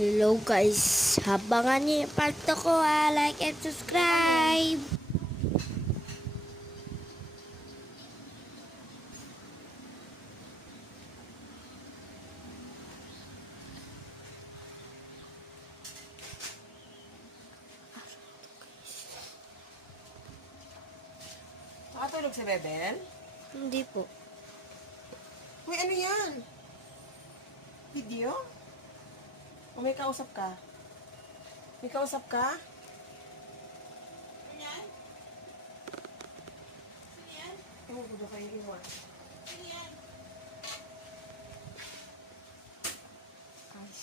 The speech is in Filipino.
Hello guys, habangan niyo yung part 2 ko like and subscribe. Nakatulog si Bebel? Hindi po. Uy, ano yan? Video? O may kausap ka? May kausap ka? Ano yan? Ano yan? Ewan ko ba kayo iwan? Ano yan?